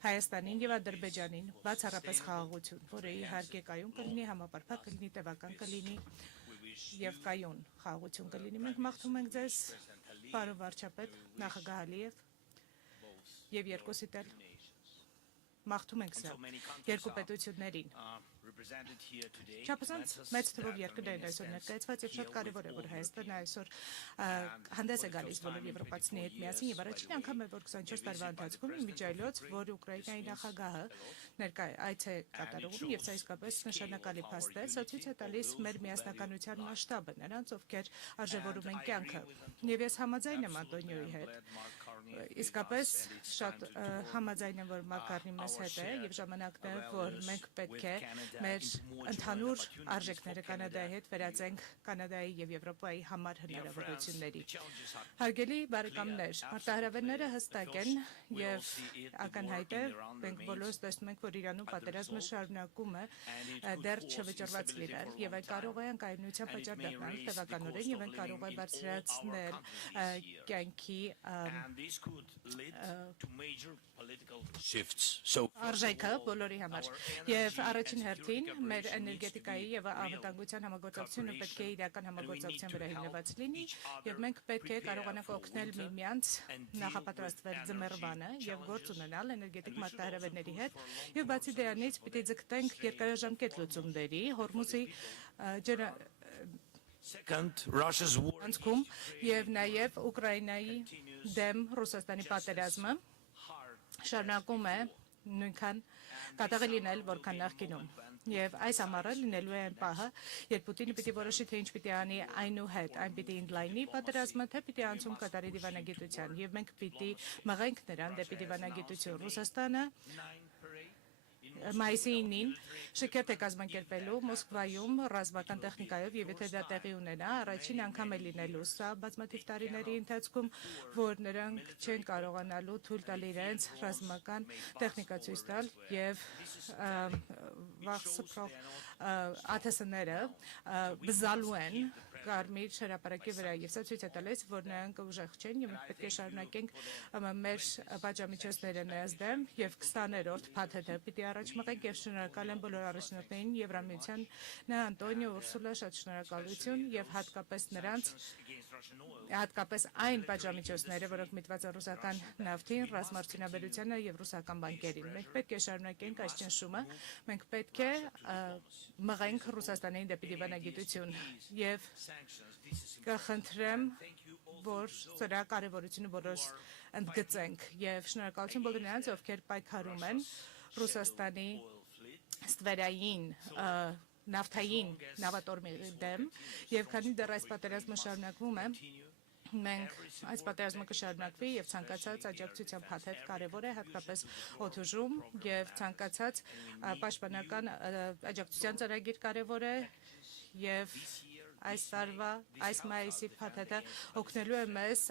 Հայաստանին եւ Ադրբեջանին բացառապես խաղաղություն, որը իհարկե կայուն կլինի, համապարփակ կլինի, տևական կլինի եւ կայուն խաղաղություն կլինի։ Մենք մաղթում ենք ձեզ, պարոն վարչապետ, նախագահ Ալիև եւ երկուսիդ էլ մաղթում ենք սա երկու պետություններին։ Չափազանց մեծ թվով երկրներ այսօր ներկայացված եւ շատ կարեւոր է, որ Հայաստանը այսօր հանդես է գալիս բոլոր եվրոպացիների հետ միասին եւ առաջին անգամ է, որ 24 տարվա ընթացքում միջայլոց, որ Ուկրաինայի նախագահը ներկայ այց է կատարում եւ սա իսկապես նշանակալի փաստ է, սա ցույց է տալիս մեր միասնականության մասշտաբը, նրանց ովքեր արժևորում են կյանքը։ Եվ ես համաձայն եմ Անտոնիոյի հետ։ Իսկապես շատ համաձայն եմ, որ Մակարնի մեզ հետ է եւ ժամանակն է, որ մենք պետք է մեր ընդհանուր արժեքները Կանադայի հետ վերածենք Կանադայի եւ Եվրոպայի համար հնարավորությունների։ Հարգելի բարեկամներ, մարտահրավերները հստակ են եւ ակնհայտ է, մենք բոլորս տեսնում ենք, որ Իրանում պատերազմը շարունակում է դեռ չվճռված լինել եւ այն կարող է անկայունության պատճառ դառնալ տևականորեն եւ այն կարող է բարձրացնել կյանքի արժեքը բոլորի համար եւ առաջին հերթին մեր էներգետիկայի եւ անվտանգության համագործակցությունը պետք է իրական համագործակցության վրա հիմնված լինի եւ մենք պետք է կարողանանք օգնել միմյանց նախապատրաստվել ձմեռվանը եւ գործ ունենալ էներգետիկ մարտահրավերների հետ եւ բացի դրանից պիտի ձգտենք երկարաժամկետ լուծումների Հորմուզի անցքում եւ նաեւ Ուկրաինայի դեմ Ռուսաստանի պատերազմը շարունակում է նույնքան կատաղի լինել, որքան նախկինում։ Եվ այս ամառը լինելու է այն պահը, երբ Պուտինը պիտի որոշի, թե ինչ պիտի անի այնուհետ, այն պիտի ընդլայնի պատերազմը, թե պիտի անցում կատարի դիվանագիտության, եւ մենք պիտի մղենք նրան դեպի դիվանագիտություն։ Ռուսաստանը Մայիսի 9-ին շքերթ է կազմակերպելու Մոսկվայում ռազմական տեխնիկայով եւ եթե դա տեղի ունենա, առաջին անգամ է լինելու սա բազմաթիվ տարիների ընթացքում, որ նրանք չեն կարողանալու թույլ տալ իրենց ռազմական տեխնիկա ցույց տալ եւ վախսփող ԱԹՍ-ները բզալու են Կարմիր հրապարակի վրա եւ սա ցույց է տալիս, որ նրանք ուժեղ չեն եւ մենք պետք է շարունակենք մեր պատժամիջոցները նրանց դեմ եւ 20-րդ փաթեթը պիտի առաջ մղենք եւ շնորհակալ եմ բոլոր առաջնորդներին Եվրամիության Անտոնիո Ուրսուլա շատ շնորհակալություն եւ հատկապես նրանց հատկապես այն պատժամիջոցները, որոնք միտված են ռուսական նավթին, ռազմարտունաբերությանը եւ ռուսական բանկերին։ Մենք պետք է շարունակենք այս ճնշումը, մենք պետք է մղենք Ռուսաստանին դեպի դիվանագիտություն եւ կխնդրեմ, որ սրա կարևորությունը բոլորս ընդգծենք եւ շնորհակալություն բոլոր նրանց, ովքեր պայքարում են Ռուսաստանի ստվերային նավթային նավատորմի դեմ եւ քանի դեռ այս պատերազմը շարունակվում է մենք այս պատերազմը կշարունակվի եւ ցանկացած աջակցության փաթեթ կարեւոր է հատկապես օդուժում եւ ցանկացած պաշտպանական աջակցության ծրագիր կարեւոր է եւ այս տարվա այս մայիսի փաթեթը օգնելու է մեզ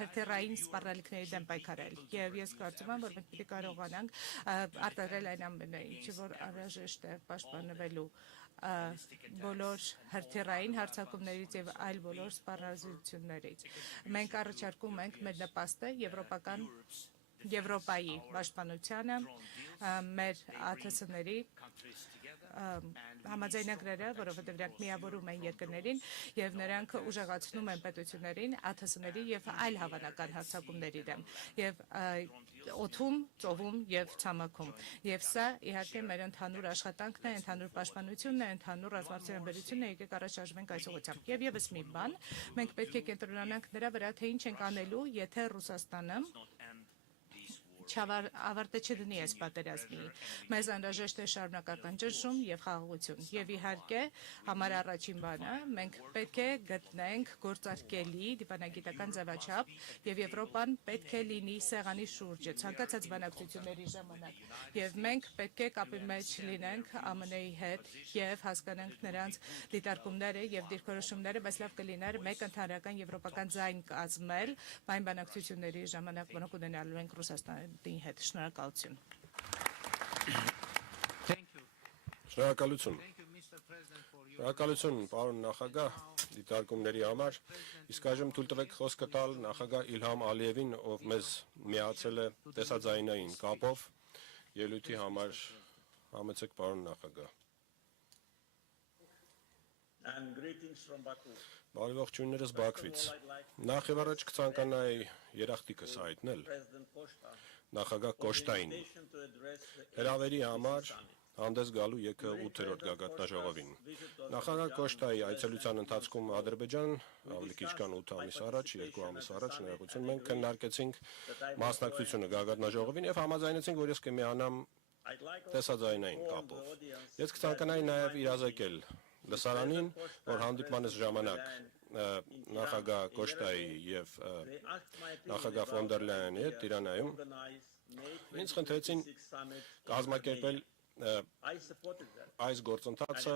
հերթերային սպառնալիքների դեմ պայքարել եւ ես կարծում եմ որ մենք պետք է կարողանանք արտադրել այն ամենը ինչը որ անհրաժեշտ է պաշտպանվելու բոլոր հերթերային հարձակումներից եւ այլ բոլոր սպառնալիքներից մենք առաջարկում ենք մեր նպաստը Եվրոպայի պաշտպանությանը, մեր ԱԹՍ-ների համաձայնագրերը, որովհետև նրանք միավորում են երկրներին եւ նրանք ուժեղացնում են պետություններին, ԱԹՍ-ների եւ այլ հավանական հարձակումների դեմ եւ օդում, ծովում եւ ցամաքում։ Եվ սա իհարկե մեր ընդհանուր աշխատանքն է, ընդհանուր պաշտպանությունն է, ընդհանուր ռազմավարությունն է, եկեք առաջ շարժվենք այս ուղղությամբ։ Եվ եւս մի բան, մենք պետք է կենտրոնանանք նրա վրա, թե ինչ ենք անելու, եթե Ռուսաստանը ավարտը չդնի այս պատերազմի։ Մեզ անհրաժեշտ է շարունակական ճնշում եւ խաղաղություն։ Եվ իհարկե, համար առաջին բանը, մենք պետք է գտնենք գործարկելի դիվանագիտական ձևաչափ եւ Եվրոպան պետք է լինի սեղանի շուրջը ցանկացած բանակցությունների ժամանակ։ Եվ մենք պետք է կապի մեջ լինենք ԱՄՆ-ի հետ եւ հասկանանք նրանց դիտարկումները եւ դիրքորոշումները, բայց լավ կլիներ մեկ ընդհանրական եվրոպական ձայն կազմել այն բանակցությունների ժամանակ, որոնք ունենալու են Ռուսաստանի հետ։ Շնորհակալություն։ Շնորհակալություն։ Շնորհակալություն, պարոն նախագահ, դիտարկումների համար։ Իսկ այժմ թույլ տվեք խոսքը տալ նախագահ Իլհամ Ալիևին, ով մեզ միացել է տեսաձայնային կապով ելույթի համար համեցեք պարոն նախագահ։ Բարի ողջույններս Բաքվից։ Նախ եւ առաջ կցանկանայի երախտիկս հայտնել նախագահ Կոշտային հրավերի համար հանդես գալու ԵՔ 8-րդ գագաթնաժողովին։ Նախագահ Կոշտայի այցելության ընթացքում Ադրբեջան ավելի քիչ քան 8 ամիս առաջ, 2 ամիս առաջ ներողություն մենք քննարկեցինք մասնակցությունը գագաթնաժողովին եւ համաձայնեցինք, որ ես կմիանամ տեսաձայնային կապով։ Ես կցանկանայի նաեւ իրազեկել լսարանին, որ հանդիպմանս ժամանակ նախագահ Կոշտայի եւ նախագահ ֆոն դեր Լայենի հետ Տիրանայում ինձ խնդրեցին կազմակերպել այս գործընթացը